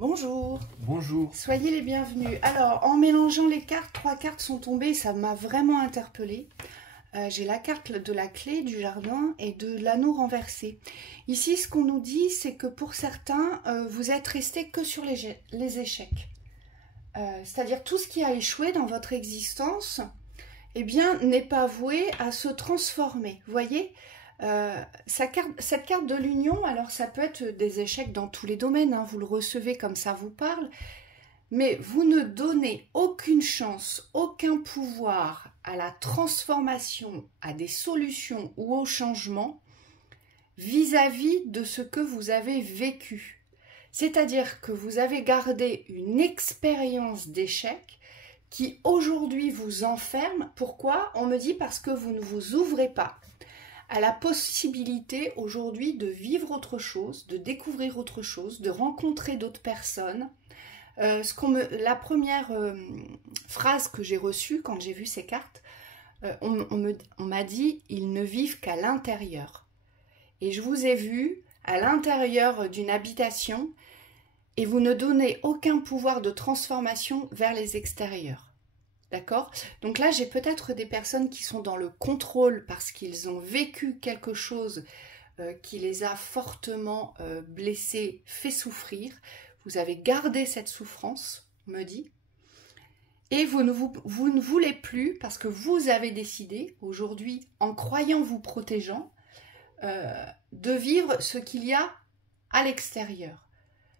Bonjour. Bonjour. Soyez les bienvenus. Alors, en mélangeant les cartes, 3 cartes sont tombées, ça m'a vraiment interpellée. J'ai la carte de la clé du jardin et de l'anneau renversé. Ici, ce qu'on nous dit, c'est que pour certains, vous êtes restés que sur les échecs. C'est-à-dire tout ce qui a échoué dans votre existence, eh bien, n'est pas voué à se transformer. Vous voyez, cette carte de l'union, alors ça peut être des échecs dans tous les domaines, hein, vous le recevez comme ça vous parle, mais vous ne donnez aucune chance, aucun pouvoir à la transformation, à des solutions ou au changement vis-à-vis de ce que vous avez vécu. C'est-à-dire que vous avez gardé une expérience d'échec qui aujourd'hui vous enferme. Pourquoi? On me dit parce que vous ne vous ouvrez pas à la possibilité aujourd'hui de vivre autre chose, de découvrir autre chose, de rencontrer d'autres personnes. La première phrase que j'ai reçue quand j'ai vu ces cartes, on m'a dit « ils ne vivent qu'à l'intérieur ». Et je vous ai vu à l'intérieur d'une habitation et vous ne donnez aucun pouvoir de transformation vers les extérieurs. D'accord? Donc là, j'ai peut-être des personnes qui sont dans le contrôle parce qu'ils ont vécu quelque chose qui les a fortement blessés, fait souffrir. Vous avez gardé cette souffrance, on me dit. Et vous ne voulez plus, parce que vous avez décidé, aujourd'hui, en croyant vous protégeant, de vivre ce qu'il y a à l'extérieur.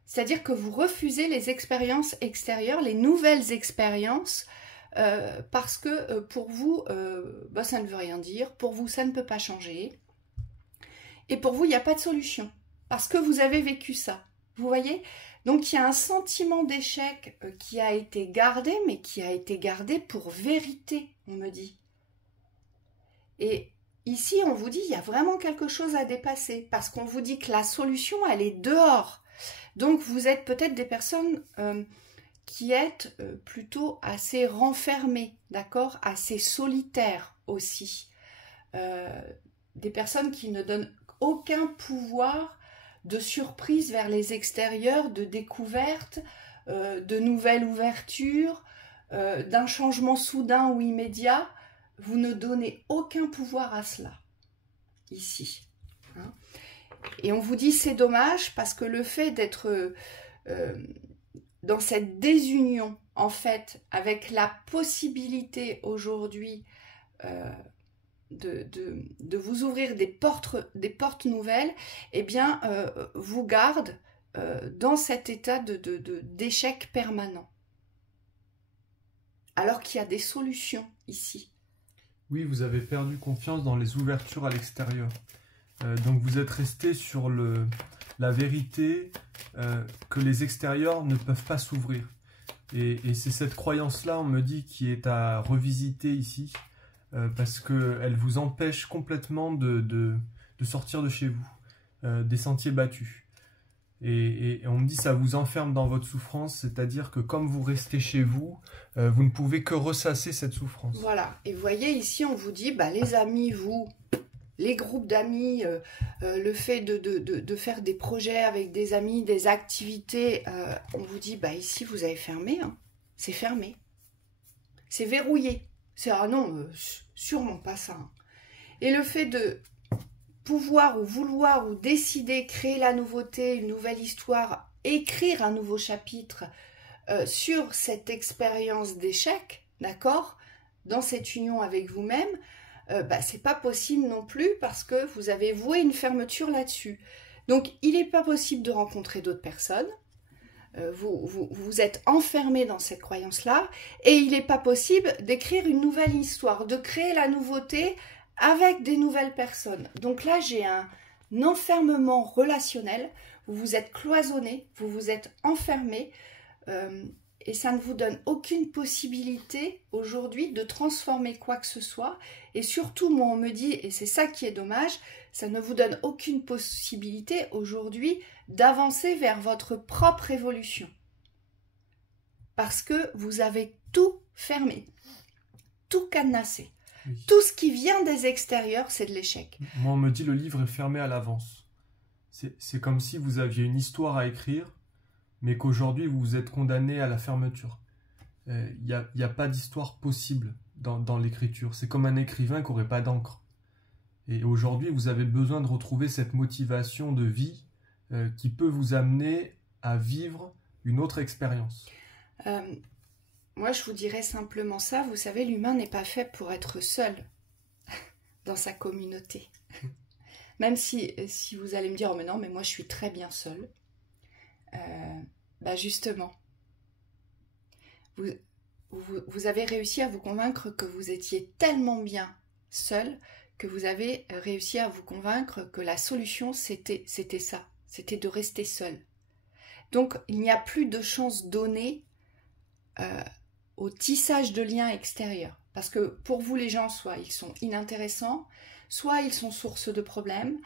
C'est-à-dire que vous refusez les expériences extérieures, les nouvelles expériences, parce que pour vous, ça ne veut rien dire, pour vous, ça ne peut pas changer. Et pour vous, il n'y a pas de solution, parce que vous avez vécu ça. Vous voyez? Donc, il y a un sentiment d'échec qui a été gardé, mais qui a été gardé pour vérité, on me dit. Et ici, on vous dit, il y a vraiment quelque chose à dépasser, parce qu'on vous dit que la solution, elle est dehors. Donc, vous êtes peut-être des personnes qui êtes plutôt assez renfermées, d'accord? Assez solitaires aussi. Des personnes qui ne donnent aucun pouvoir de surprise vers les extérieurs, de découverte, de nouvelles ouvertures, d'un changement soudain ou immédiat. Vous ne donnez aucun pouvoir à cela, ici. Hein. Et on vous dit c'est dommage parce que le fait d'être dans cette désunion, en fait, avec la possibilité aujourd'hui de vous ouvrir des portes nouvelles, eh bien, vous garde dans cet état d'échec permanent. Alors qu'il y a des solutions ici. Oui, vous avez perdu confiance dans les ouvertures à l'extérieur. Donc vous êtes resté sur la vérité que les extérieurs ne peuvent pas s'ouvrir. Et c'est cette croyance-là, on me dit, qui est à revisiter ici. Parce qu'elle vous empêche complètement de sortir de chez vous, des sentiers battus. Et on me dit ça vous enferme dans votre souffrance, c'est-à-dire que comme vous restez chez vous, vous ne pouvez que ressasser cette souffrance. Voilà, et vous voyez ici on vous dit, les amis, les groupes d'amis, le fait de faire des projets avec des amis, des activités, on vous dit, ici vous avez fermé, hein. C'est fermé, c'est verrouillé. C'est ah non, sûrement pas ça. Hein. Et le fait de pouvoir ou vouloir ou décider créer la nouveauté, une nouvelle histoire, écrire un nouveau chapitre sur cette expérience d'échec, d'accord, dans cette union avec vous-même, c'est pas possible non plus parce que vous avez voué une fermeture là-dessus. Donc, il n'est pas possible de rencontrer d'autres personnes. Vous êtes enfermé dans cette croyance-là et il n'est pas possible d'écrire une nouvelle histoire, de créer la nouveauté avec des nouvelles personnes. Donc là, j'ai un enfermement relationnel, vous vous êtes cloisonné, vous vous êtes enfermé et ça ne vous donne aucune possibilité aujourd'hui de transformer quoi que ce soit. Et surtout, moi, on me dit, et c'est ça qui est dommage, ça ne vous donne aucune possibilité aujourd'hui d'avancer vers votre propre évolution. Parce que vous avez tout fermé, tout cadenassé. Oui. Tout ce qui vient des extérieurs, c'est de l'échec. Moi, on me dit le livre est fermé à l'avance. C'est comme si vous aviez une histoire à écrire mais qu'aujourd'hui vous vous êtes condamné à la fermeture. Il n'y a pas d'histoire possible dans l'écriture. C'est comme un écrivain qui n'aurait pas d'encre. Et aujourd'hui, vous avez besoin de retrouver cette motivation de vie qui peut vous amener à vivre une autre expérience. Moi, je vous dirais simplement ça. Vous savez, l'humain n'est pas fait pour être seul dans sa communauté. Même si vous allez me dire, oh mais non, mais moi je suis très bien seule. Bah justement, vous avez réussi à vous convaincre que vous étiez tellement bien seul que vous avez réussi à vous convaincre que la solution c'était ça, c'était de rester seul. Donc il n'y a plus de chance donnée au tissage de liens extérieurs. Parce que pour vous les gens, soit ils sont inintéressants, soit ils sont source de problèmes,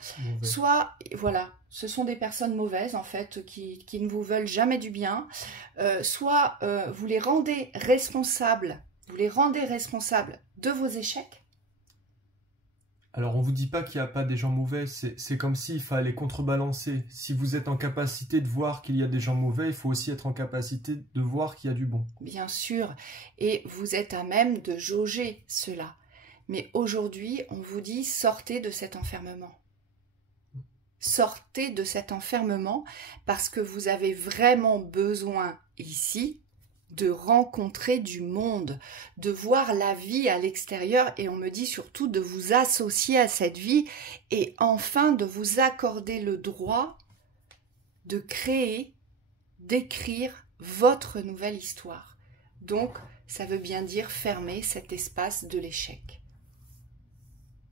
soit, voilà, ce sont des personnes mauvaises, en fait, qui ne vous veulent jamais du bien, soit vous les rendez responsables de vos échecs. Alors, on ne vous dit pas qu'il n'y a pas des gens mauvais, c'est comme s'il fallait contrebalancer. Si vous êtes en capacité de voir qu'il y a des gens mauvais, il faut aussi être en capacité de voir qu'il y a du bon. Bien sûr, et vous êtes à même de jauger cela. Mais aujourd'hui, on vous dit, sortez de cet enfermement. Sortez de cet enfermement parce que vous avez vraiment besoin ici de rencontrer du monde, de voir la vie à l'extérieur et on me dit surtout de vous associer à cette vie et enfin de vous accorder le droit de créer, d'écrire votre nouvelle histoire. Donc, ça veut bien dire fermer cet espace de l'échec.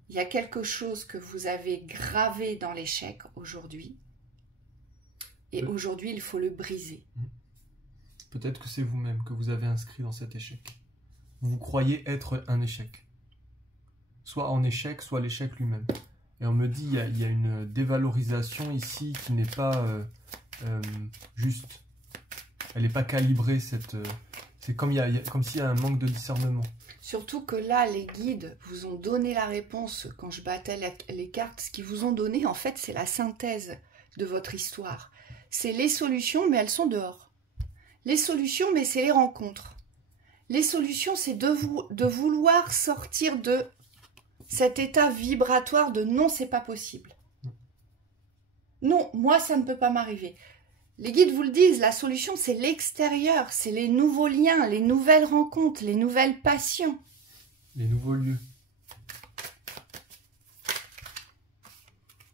Il y a quelque chose que vous avez gravé dans l'échec aujourd'hui et aujourd'hui, il faut le briser. Peut-être que c'est vous-même que vous avez inscrit dans cet échec. Vous croyez être un échec. Soit en échec, soit l'échec lui-même. Et on me dit il y a une dévalorisation ici qui n'est pas juste. Elle n'est pas calibrée. C'est comme s'il y a un manque de discernement. Surtout que là, les guides vous ont donné la réponse quand je battais les cartes. Ce qu'ils vous ont donné, en fait, c'est la synthèse de votre histoire. C'est les solutions, mais elles sont dehors. Les solutions, mais c'est les rencontres. Les solutions, c'est de vouloir sortir de cet état vibratoire de non, c'est pas possible. Non, moi, ça ne peut pas m'arriver. Les guides vous le disent, la solution, c'est l'extérieur, c'est les nouveaux liens, les nouvelles rencontres, les nouvelles passions. Les nouveaux lieux.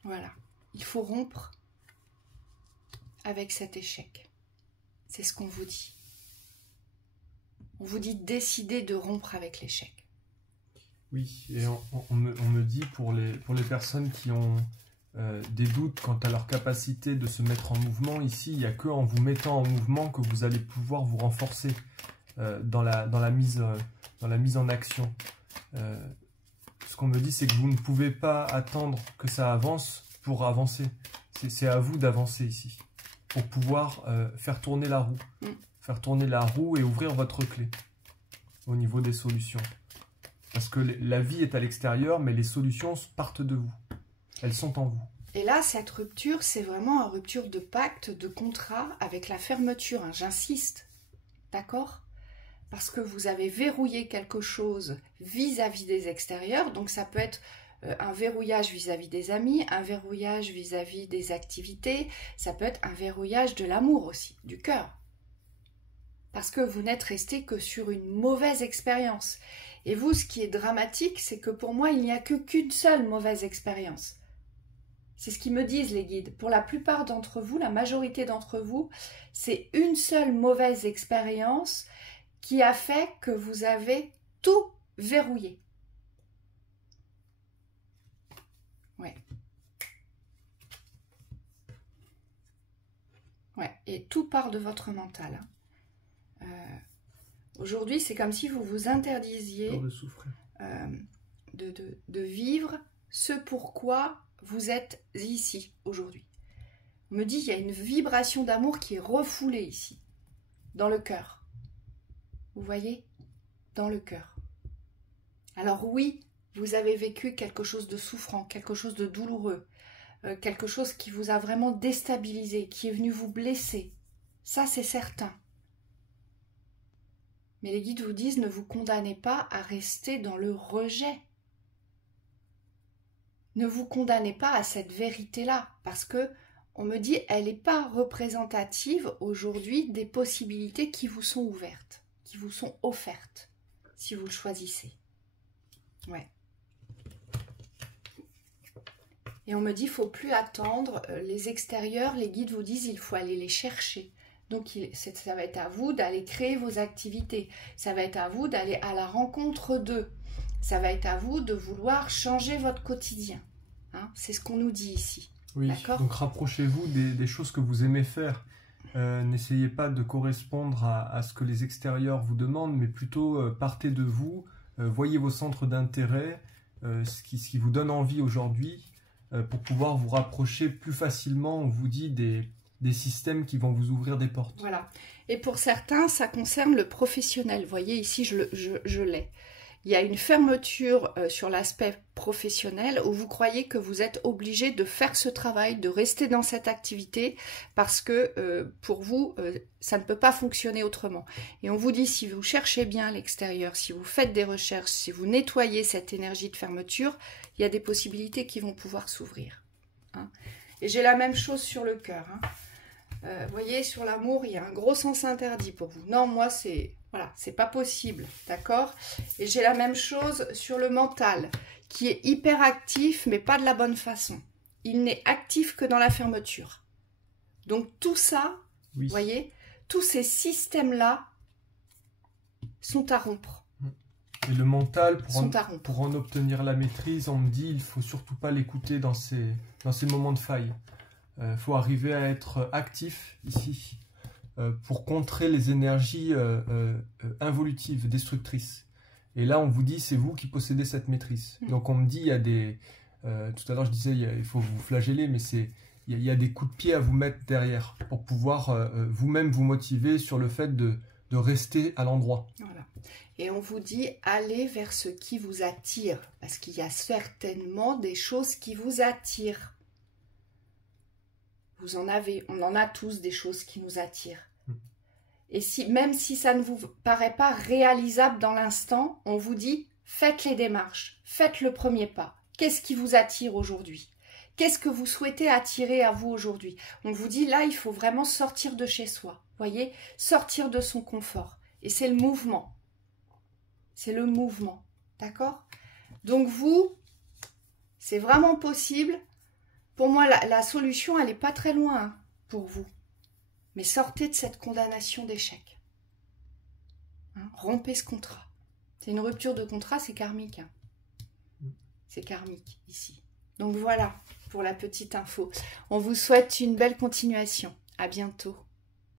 Voilà. Il faut rompre avec cet échec. C'est ce qu'on vous dit. On vous dit décider de rompre avec l'échec. Oui, et on me dit pour les personnes qui ont des doutes quant à leur capacité de se mettre en mouvement, ici, il n'y a qu'en vous mettant en mouvement que vous allez pouvoir vous renforcer dans la mise en action. Ce qu'on me dit, c'est que vous ne pouvez pas attendre que ça avance pour avancer. C'est à vous d'avancer ici, pour pouvoir faire tourner la roue. Faire tourner la roue et ouvrir votre clé au niveau des solutions. Parce que la vie est à l'extérieur, mais les solutions partent de vous. Elles sont en vous. Et là, cette rupture, c'est vraiment une rupture de pacte, de contrat avec la fermeture. Hein, j'insiste, d'accord ? Parce que vous avez verrouillé quelque chose vis-à-vis des extérieurs. Donc ça peut être un verrouillage vis-à-vis des amis, un verrouillage vis-à-vis des activités. Ça peut être un verrouillage de l'amour aussi, du cœur. Parce que vous n'êtes resté que sur une mauvaise expérience. Et vous, ce qui est dramatique, c'est que pour moi, il n'y a qu'une seule mauvaise expérience. C'est ce qu'ils me disent les guides. Pour la plupart d'entre vous, la majorité d'entre vous, c'est une seule mauvaise expérience qui a fait que vous avez tout verrouillé. Ouais. Ouais, et tout part de votre mental. Hein. Aujourd'hui, c'est comme si vous vous interdisiez de vivre ce pourquoi vous êtes ici aujourd'hui. On me dit qu'il y a une vibration d'amour qui est refoulée ici, dans le cœur. Vous voyez ? Dans le cœur. Alors oui, vous avez vécu quelque chose de souffrant, quelque chose de douloureux, quelque chose qui vous a vraiment déstabilisé, qui est venu vous blesser. Ça, c'est certain. Mais les guides vous disent, ne vous condamnez pas à rester dans le rejet. Ne vous condamnez pas à cette vérité-là, parce que on me dit, elle n'est pas représentative aujourd'hui des possibilités qui vous sont ouvertes, qui vous sont offertes, si vous le choisissez. Ouais. Et on me dit, il ne faut plus attendre les extérieurs, les guides vous disent, il faut aller les chercher. Donc ça va être à vous d'aller créer vos activités, ça va être à vous d'aller à la rencontre d'eux, ça va être à vous de vouloir changer votre quotidien. Hein, c'est ce qu'on nous dit ici. Oui, donc rapprochez-vous des choses que vous aimez faire. N'essayez pas de correspondre à ce que les extérieurs vous demandent, mais plutôt partez de vous, voyez vos centres d'intérêt, ce qui vous donne envie aujourd'hui, pour pouvoir vous rapprocher plus facilement, on vous dit, des systèmes qui vont vous ouvrir des portes. Voilà. Et pour certains, ça concerne le professionnel. Vous voyez, ici, je l'ai. Il y a une fermeture sur l'aspect professionnel où vous croyez que vous êtes obligé de faire ce travail, de rester dans cette activité parce que pour vous, ça ne peut pas fonctionner autrement. Et on vous dit, si vous cherchez bien à l'extérieur, si vous faites des recherches, si vous nettoyez cette énergie de fermeture, il y a des possibilités qui vont pouvoir s'ouvrir. Hein. Et j'ai la même chose sur le cœur. Hein. Vous voyez, sur l'amour, il y a un gros sens interdit pour vous. Non, moi, voilà, c'est pas possible, d'accord? Et j'ai la même chose sur le mental, qui est hyper actif, mais pas de la bonne façon. Il n'est actif que dans la fermeture. Donc tout ça, oui. Vous voyez, tous ces systèmes-là sont à rompre. Et le mental, pour en obtenir la maîtrise, on me dit, il ne faut surtout pas l'écouter dans ces moments de faille. Il faut arriver à être actif ici pour contrer les énergies involutives, destructrices. Et là, on vous dit, c'est vous qui possédez cette maîtrise. Donc, on me dit, il y a des... tout à l'heure, je disais, il faut vous flageller, mais il y a des coups de pied à vous mettre derrière pour pouvoir vous-même vous motiver sur le fait de rester à l'endroit. Voilà. Et on vous dit, allez vers ce qui vous attire, parce qu'il y a certainement des choses qui vous attirent. Vous en avez, on en a tous des choses qui nous attirent. Et même si ça ne vous paraît pas réalisable dans l'instant, on vous dit, faites les démarches, faites le premier pas. Qu'est-ce qui vous attire aujourd'hui? Qu'est-ce que vous souhaitez attirer à vous aujourd'hui? On vous dit, là, il faut vraiment sortir de chez soi. Voyez, sortir de son confort. Et c'est le mouvement. C'est le mouvement. D'accord? Donc vous, c'est vraiment possible. Pour moi, la solution, elle n'est pas très loin hein, pour vous. Mais sortez de cette condamnation d'échec. Hein, rompez ce contrat. C'est une rupture de contrat, c'est karmique. Hein. C'est karmique, ici. Donc voilà, pour la petite info. On vous souhaite une belle continuation. À bientôt.